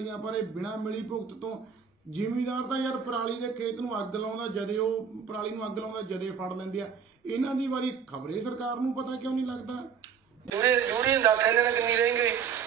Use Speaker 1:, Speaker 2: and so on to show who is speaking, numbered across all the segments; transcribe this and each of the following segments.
Speaker 1: मिलियां पर ये बिना मिली भुगत तो ਜ਼ਿਮੀਦਾਰ ਤਾਂ ਯਾਰ ਪਰਾਲੀ ਦੇ ਖੇਤ ਨੂੰ ਅੱਗ ਲਾਉਂਦਾ ਜਦੇ ਉਹ ਪਰਾਲੀ ਨੂੰ ਅੱਗ ਲਾਉਂਦਾ ਜਦੇ ਫੜ ਲੈਂਦੇ ਆ। ਇਹਨਾਂ ਦੀ ਵਾਰੀ ਖਬਰੇ ਸਰਕਾਰ ਨੂੰ ਪਤਾ ਕਿਉਂ ਨਹੀਂ ਲੱਗਦਾ?
Speaker 2: ਜੂਰੀ 10 ਥੈਲੇ ਨਾਲ ਕਿੰਨੀ रहेंगे?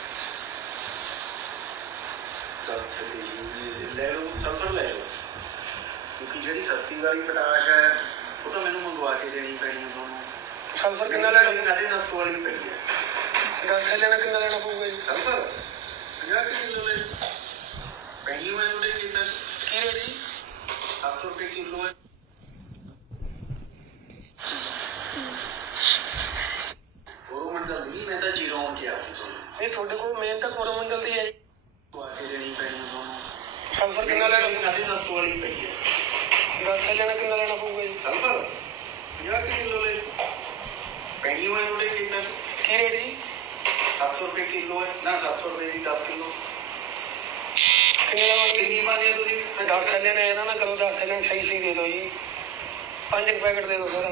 Speaker 3: 10 ਲੈ ਲਓ, ਸਫਰ ਲੈ ਲਓ, ਕਿਉਂਕਿ ਜਿਹੜੀ ਸਸਤੀ ਵਾਲੀ ਪਟਾਸ਼ ਹੈ ਉਹ ਤਾਂ ਮੈਨੂੰ ਮੰਗਵਾ ਕੇ ਦੇਣੀ ਪੈਣੀ ਹੈ ਤੁਹਾਨੂੰ।
Speaker 2: ਸਲਫਰ ਕਿੰਨਾ ਲੈਣਾ?
Speaker 3: 750 ਵਾਲੀ ਪਈ ਹੈ।
Speaker 2: 10 ਥੈਲੇ ਨਾਲ ਕਿੰਨਾ ਲੈਣਾ ਪਊਗਾ ਜੀ?
Speaker 3: ਸਲਫਰ 50 ਕਿਲੋ ਲੈ ਪੈਣੀ ਮੈਂ ਉਹਦੇ ਕਿੰਨਾ
Speaker 2: ਕੀ ਰੇਟ ਜੀ?
Speaker 3: 700 ਰੁਪਏ ਕਿਲੋ ਹੈ। ਕੋਰੋਮੰਡਲ ਨਹੀਂ, ਮੈਂ ਤਾਂ ਜੀਰੋਨ ਕਿਹਾ ਸੀ ਤੁਹਾਨੂੰ।
Speaker 2: ਨਹੀਂ ਤੁਹਾਡੇ ਕੋਲ ਮੇਨ ਤਾਂ ਕੋਰੋਮੰਡਲ ਦੀ ਹੈ ਜੀ।
Speaker 3: ਮੰਗਵਾ ਕੇ ਦੇਣੀ ਪੈਣੀ ਹੈ ਤੁਹਾਨੂੰ।
Speaker 2: ਸਲਫਰ ਕਿੰਨਾ ਲੈਣਾ?
Speaker 3: 750 ਵਾਲੀ ਪਈ ਹੈ।
Speaker 2: 10 ਥੈਲੇ ਨਾਲ ਕਿੰਨਾ ਲੈਣਾ ਪਊਗਾ ਜੀ?
Speaker 3: ਸਲਫਰ 50 ਕਿਲੋ ਲੈ ਪੈਣੀ ਮੈਂ ਉਹਦੇ ਕਿੰਨਾ
Speaker 2: ਕੀ ਰੇਟ ਜੀ?
Speaker 3: 700 ਰੁਪਏ ਕਿਲੋ ਹੈ ਨਾ, 700 ਰੁਪਏ ਦੀ 10 ਕਿਲੋ।
Speaker 2: ਕਿੰਨੇ ਲਵਾਂਗੇ?
Speaker 3: ਕਿੰਨੀ ਮਾਨੀ ਤੁਸੀਂ?
Speaker 2: 10 ਥੈਲੇ ਨੇ ਇਹਨਾਂ ਨਾ ਕਰੋ, 10 ਥੈਲੇ ਸਹੀ ਦੇ ਦਿਓ ਜੀ। 5 ਪੈਕਟ ਦੇ ਦਿਓ ਸਰ।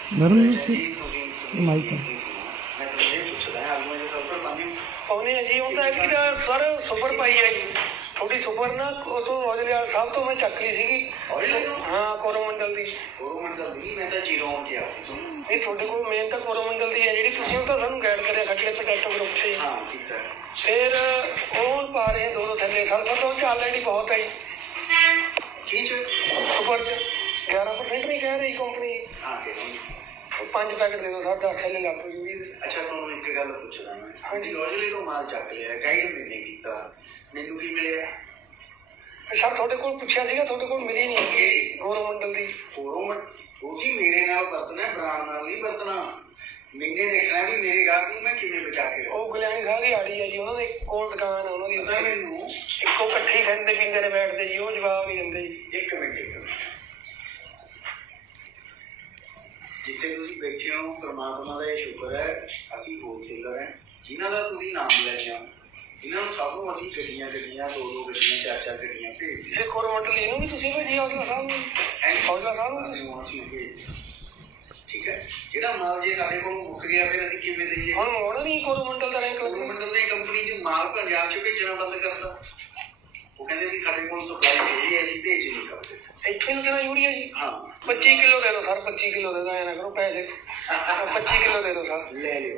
Speaker 1: ਮਾਈਕ
Speaker 3: ਮੈਂ ਤੁਹਾਨੂੰ ਇਹ ਪੁੱਛਦਾ ਹਾਂ, ਆਲੂ ਦੇ ਸਲਫਰ ਪਾਣੀ
Speaker 2: ਪਾਉਣੇ ਆ ਜੀ। ਉਹ ਤਾਂ ਇੱਕ ਤਾਂ ਸਰ ਸੁਪਰ ਪਾਈ ਹੈ ਜੀ ਥੋੜੀ ਸੁਪਰ ਨਾ, ਉਹ ਤੋਂ ਔਜਲੇ ਸਾਹਿਬ ਤੋਂ ਮੈਂ ਚੱਕ ਲਈ ਸੀਗੀ। ਹਾਂ ਕੋਰੋਮੰਡਲ ਦੀ।
Speaker 3: ਕੋਰੋਮੰਡਲ ਦੀ, ਮੈਂ ਤਾਂ ਜੀਰੋਨ ਕਿਹਾ ਸੀ ਤੁਹਾਨੂੰ।
Speaker 2: ਨਹੀਂ ਤੁਹਾਡੇ ਕੋਲ ਮੇਨ ਤਾਂ ਕੋਰੋਮੰਡਲ ਦੀ ਹੈ ਜਿਹੜੀ ਤੁਸੀਂ ਉਹ ਤਾਂ ਸਾਨੂੰ ਗਾਈਡ ਕਰਿਆ ਖੱਟਲੇ ਪਟੈਟੋ ਗਰੁੱਪ 'ਤੇ।
Speaker 3: ਹਾਂ ਠੀਕ ਹੈ।
Speaker 2: ਫਿਰ ਉਹ ਪਾ ਰਹੇ 2 ਥੈਲੇ ਸਲਫਰ ਤੋਂ ਆਲਰੇਡੀ ਬਹੁਤ ਹੈ ਜੀ।
Speaker 3: ਠੀਕ ਹੈ।
Speaker 2: ਸੁਪਰ 'ਚ 11% ਨਹੀਂ ਕਹਿ ਰਹੀ ਕੰਪਨੀ।
Speaker 3: ਹਾਂ
Speaker 2: 5 ਪੈਕਟ ਦੇ ਦਿਓ ਸਰ, 10 ਥੈਲੇ ਲੱਗ ਜੂਗੀ।
Speaker 3: ਅੱਛਾ ਤੁਹਾਨੂੰ ਇੱਕ ਗੱਲ ਪੁੱਛਦਾ ਮੈਂ।
Speaker 2: ਹਾਂਜੀ।
Speaker 3: ਔਜਲੇ ਤੋਂ ਮਾਲ ਚੱਕ ਲਿਆ, ਗਾਈਡ ਮੈਨੇ ਕੀਤਾ, ਮੈਨੂੰ ਕੀ ਮਿਲਿਆ?
Speaker 2: ਸਰ ਤੁਹਾਡੇ ਕੋਲ ਪੁੱਛਿਆ ਸੀਗਾ, ਤੁਹਾਡੇ ਕੋਲ ਮਿਲੀ ਨਹੀਂ ਹੈਗੀ ਕੋਰੋਮੰਡਲ ਦੀ।
Speaker 3: ਤੁਸੀਂ ਮੇਰੇ ਨਾਲ ਵਰਤਣਾ, ਬਰਾਨ ਨਾਲ ਨਹੀਂ ਵਰਤਣਾ। ਮੈਨੇ ਦੇਖਣਾ ਵੀ ਮੇਰੇ ਗਾਹਕ ਨੂੰ ਮੈਂ ਕਿਵੇਂ ਬਚਾ ਕੇ ਰੱਖਾਂ।
Speaker 2: ਉਹ ਗੁਲਿਆਣੀ ਸਾਹਿਬ ਦੀ ਆੜੀ ਹੈ ਜੀ, ਉਹਨਾਂ ਦੇ ਕੋਲ ਦੁਕਾਨ ਹੈ ਉਹਨਾਂ ਦੀ।
Speaker 3: ਮੈਨੂੰ
Speaker 2: ਇੱਕੋ ਇਕੱਠੇ ਖਾਂਦੇ ਪੀਂਦੇ ਨੇ ਬੈਠਦੇ ਜੀ, ਉਹ ਜਵਾਬ ਨਹੀਂ ਦਿੰਦੇ ਜੀ।
Speaker 3: ਇੱਕ ਮਿੰਟ ਜਿੱਥੇ ਤੁਸੀਂ ਬੈਠੇ ਹੋ, ਪਰਮਾਤਮਾ ਦਾ ਇਹ ਸ਼ੁਕਰ ਹੈ, ਅਸੀਂ ਹੋਲਸੇਲਰ ਹੈ ਜਿਨ੍ਹਾਂ ਦਾ ਤੁਸੀਂ ਨਾਮ ਲੈ ਲਿਆ। ਇਹਨਾਂ ਨੂੰ ਸਭ ਨੂੰ ਅਸੀਂ ਗੱਡੀਆਂ 2 ਗੱਡੀਆਂ 4 ਗੱਡੀਆਂ ਭੇਜਦੇ।
Speaker 2: ਇਹ ਕੋਰੋਮੰਡਲ ਇਹਨੂੰ ਵੀ ਤੁਸੀਂ ਭੇਜੀ ਔਜਲਾ ਸਾਹਿਬ ਨੂੰ? ਔਜਲਾ ਸਾਹਿਬ ਨੂੰ
Speaker 3: ਅਸੀਂ ਭੇਜਦੇ। ਠੀਕ ਹੈ। ਜਿਹੜਾ ਮਾਲ ਜੇ ਸਾਡੇ ਕੋਲੋਂ ਮੁੱਕ ਗਿਆ ਫਿਰ ਅਸੀਂ ਕਿਵੇਂ ਦੇਈਏ?
Speaker 2: ਹੁਣ ਮੋੜ ਨਹੀਂ ਕੋਰੋਮੰਡਲ ਦਾ ਰੈਂਕ।
Speaker 3: ਕੋਰੋਮੰਡਲ ਦੀ ਕੰਪਨੀ 'ਚ ਮਾਲ ਪੰਜਾਬ 'ਚ ਭੇਜਣਾ ਬੰਦ ਕਰਤਾ। ਉਹ ਕਹਿੰਦੇ ਵੀ ਸਾਡੇ ਕੋਲ ਸਪਲਾਈ ਹੋਈ ਹੈ, ਅਸੀਂ ਭੇਜ ਨਹੀਂ ਸਕਦੇ।
Speaker 2: ਇੱਥੇ ਨੂੰ ਕਿਹੜਾ ਯੂਰੀਆ ਜੀ?
Speaker 3: ਹਾਂ
Speaker 2: 25 ਕਿਲੋ ਦੇ ਦਿਓ ਸਰ, 25 ਕਿਲੋ ਦੇ ਦਿਓ। ਐਂ ਨਾ ਕਰੋ ਪੈਸੇ 25 ਕਿਲੋ ਦੇ ਦਿਓ ਸਰ।
Speaker 3: ਲੈ ਲਿਓ।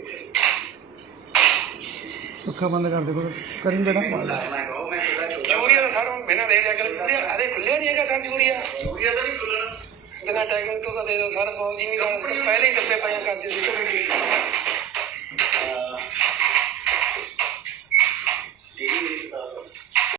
Speaker 1: ਪੱਖਾ ਬੰਦ ਕਰ ਦੇ ਕਰੀਂ ਬੇਟਾ
Speaker 3: ਮੈਂ ਕਹੋ ਮੈਂ ਥੋੜਾ ਛੋਟਾ
Speaker 2: ਯੂਰੀਆ ਦਾ ਸਰ ਹੁਣ ਬਿਨਾਂ ਦੇ ਲਿਆ ਕਰ। ਯੂਰੀਆ ਅਰੇ ਖੁੱਲਿਆ ਨਹੀਂ ਹੈਗਾ ਸਰ ਯੂਰੀਆ।
Speaker 3: ਯੂਰੀਆ ਤਾਂ ਨਹੀਂ ਖੁੱਲਣਾ।
Speaker 2: ਬਿਨਾਂ ਟੈਗਿੰਗ ਤੋਂ ਤਾਂ ਦੇ ਦਿਓ ਸਰ। ਬਹੁਤ ਜਿਮੀਦਾਰ ਪਹਿਲੇ ਹੀ ਡੱਬੇ ਪਾਈਆਂ ਕਰਦੇ ਸੀ।